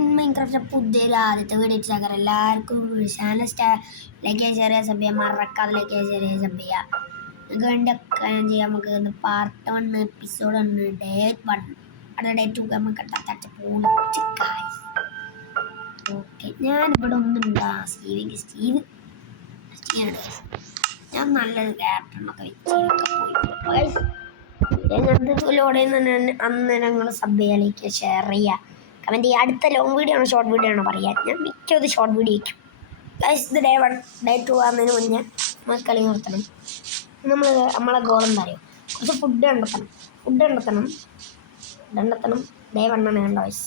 Minecraft പുതിയ ആദ്യത്തെ video ചാകര എല്ലാവർക്കും ചാനൽ ലൈക്ക് ചെറിയ സഭ്യ മറക്കാതെ ലൈക്ക് ചെറിയ സഭ്യ വേണ്ടൊക്കെ ചെയ്യാം. നമുക്ക് പാർട്ട് 1 എപ്പിസോഡ് 1 ഡേ 1 അടുത്ത ഡേ 2 നമുക്ക് ഓക്കെ. ഞാനിവിടെ ഒന്നുണ്ടാ സ്റ്റീവ് ഞാൻ നല്ലൊരു ക്യാപ്റ്റനൊക്കെ വെച്ച് അന്ന് ഞങ്ങൾ സഭയിലേക്ക് ഷെയർ ചെയ്യുക. കമൻറ്റ് ചെയ്യുക. അടുത്ത ലോങ് വീഡിയോ ആണോ ഷോർട്ട് വീഡിയോ ആണോ പറയാം. ഞാൻ മിക്കത് ഷോർട്ട് വീഡിയോ ആയിരിക്കും. ഇത് ഡേ 1 ഡേ 2 ആകുന്നതിന് മുന്നേ നമ്മൾ കളി നിർത്തണം. നമ്മളെ ഗോൾ എന്താ അറിയോ? കുറച്ച് ഫുഡ് കണ്ടെത്തണം. ഡേ 1 ആണ് കണ്ട വയസ്സ്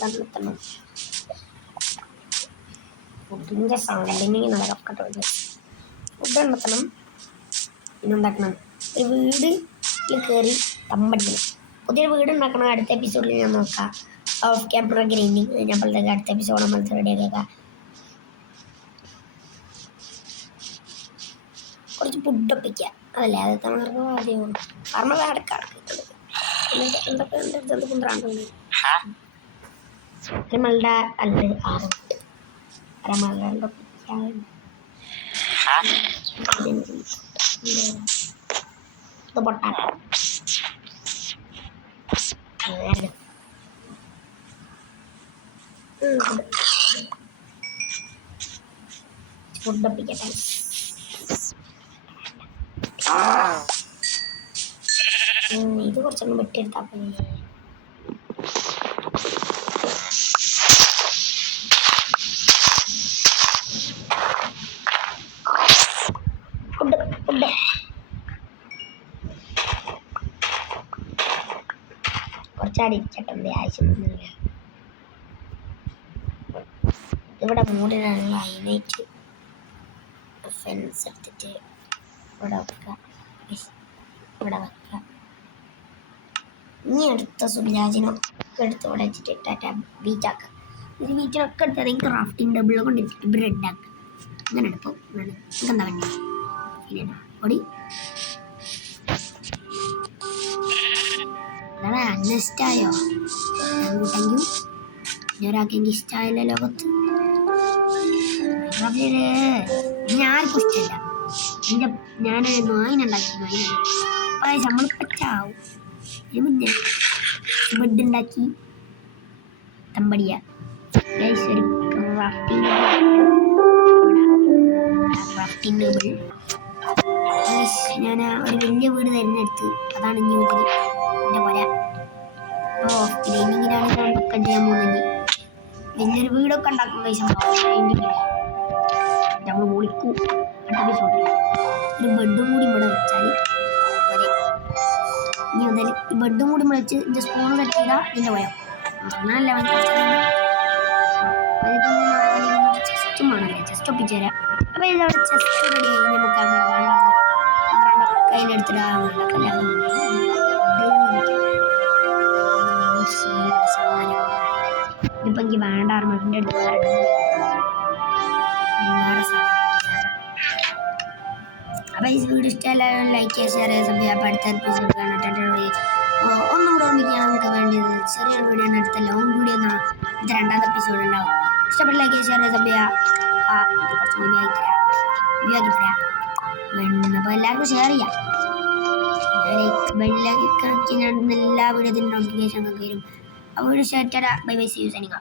കണ്ടെത്തണം. ഫുഡിൻ്റെ സൗണ്ട് അല്ലെങ്കിൽ നല്ല കപ്പക്കട്ട ഫുഡ് കണ്ടെത്തണം. പിന്നെന്താക്കണം, ഒരു വീട്ടിൽ കയറി തമ്പടിക്കണം. പുതിയ വീട് ഉണ്ടാക്കണം. അടുത്ത എപ്പിസോഡിൽ ഞാൻ നോക്കാം. ഓഫ് ക്യാമറ ഗ്രൈൻഡിങ് നമ്മളത്തേക്ക് അടുത്ത എപ്പിസോഡ് നമ്മൾ റെഡിയാക്കാം. കുറച്ച് ഫുഡ് ഒപ്പിക്കുക. അതല്ലേ അത് തമിഴർക്ക് ആദ്യമാണ്. കാരണം അടക്കാർക്ക് എന്തൊക്കെ ഉണ്ട് കുന്ത്രാണ്ടുണ്ട്. നമ്മളുടെ അല്ല് ആറുണ്ട് അരമകളുടെ ഇത് പൊട്ടാട്ടോ ഫുഡ് ഒപ്പിക്കട്ടെ. ഇത് കുറച്ചൊന്നും വെട്ടിയെടുത്താൽ പോയി. ഫുഡ് കുറച്ചടിച്ചിട്ടുണ്ട്, ആവശ്യമൊന്നുമില്ല. ഇവിടെ മൂടിനുള്ള ഹൈലൈറ്റ് ഫെൻസ് എടുത്തിട്ട് ഇവിടെ വെക്കുക. ഇനി അടുത്ത സുബിരാജിനൊക്കെ എടുത്ത് ഇവിടെ വെച്ചിട്ട് ടാറ്റ ബീറ്റാക്കുക. ഇത് ബീറ്റിനൊക്കെ എടുത്തത് ക്രാഫ്റ്റിംഗ് ടേബിളിൽ കൊണ്ടിട്ട് ബ്രെഡ് ആക്കുക. അങ്ങനെ എടുക്കും. എന്താ വേണ്ടി പൊടി അന്ന ഇഷ്ടമായോ? Thank you. ഇനി ഒരാൾക്ക് എനിക്ക് ഇഷ്ടമായില്ല ലോകത്ത്. ഞാനിപ്പോൾ ഇഷ്ടമില്ല. ഞാൻ നായിനുണ്ടാക്കി. നമ്മളിപ്പോൾ ചാവും. പിന്നെ ബെഡ് ഉണ്ടാക്കി തമ്പടിയ ഒരു ക്രാഫ്റ്റിംഗ് ടേബിൾ. ഞാൻ ഒരു വലിയ വീട് തിരഞ്ഞെടുത്ത് അതാണ് ഇനി മുതൽ എൻ്റെ പോര. ഗ്രൈൻഡിങ്ങിനാണ് ഒക്കെ ചെയ്യാൻ പോകുന്നത്. വലിയൊരു വീടൊക്കെ ഉണ്ടാക്കും. ഗ്രൈൻഡിങ്ങിൽ നമ്മൾ വിളിക്കും. ഒരു ബെഡും കൂടി ഇവിടെ വെച്ചാൽ ഇനി മുതൽ ഈ ബെഡും കൂടി വെച്ച് ഇതിൻ്റെ സ്പൂൺ സെറ്റ് ചെയ്താൽ ഇതിൻ്റെ പോയോ അങ്ങനല്ല. ചെസ്റ്റും വേണമല്ലേ? ചെസ്റ്റ് ഒപ്പിച്ചു തരാം. അപ്പോൾ ഇതവിടെ ചെസ്റ്റ് റെഡി ആയി. നമുക്ക് കയ്യിലെടുത്തിടാൻ ഇതിപ്പോൾ എനിക്ക് വേണ്ട ആർമൻ്റെ അടുത്ത് വേറെ സാധനം. അപ്പോൾ ഈ വീഡിയോ ഇഷ്ടമല്ല ലൈക്ക് ചെയ്യുക, ഷെയർ ചെയ്യുക, സബ്സ്ക്രൈബ്. അപ്പോൾ അടുത്ത എപ്പിസോഡ് കാണാൻ ഒന്നും കൂടെ ഓർമ്മിക്കുകയാണ് നമുക്ക് വേണ്ടത്. ചെറിയൊരു വീഡിയോ ആണ്. അടുത്ത ലോങ് വീഡിയോ എന്നാണ് ഇത് രണ്ടാമത്തെ എപ്പിസോഡ് ഉണ്ടാവും. ഇഷ്ടപ്പെട്ട ലൈക്ക് ചെയ്യുക, ഷെയർ ചെയ്യുക, സബ്സ്ക്രൈബ്. കുറച്ച് ഉപയോഗിക്കാം. അപ്പോൾ എല്ലാവർക്കും ഷെയർ ചെയ്യാം. ബെല്ലൈക്കൺ ഞാൻ എല്ലാ വീഡിയോത്തിനും നോട്ടിഫിക്കേഷൻ ഒക്കെ വരും. അപ്പോൾ വീഡിയോ ഷെയർ ചെയ്താൽ bye bye, see you signing of.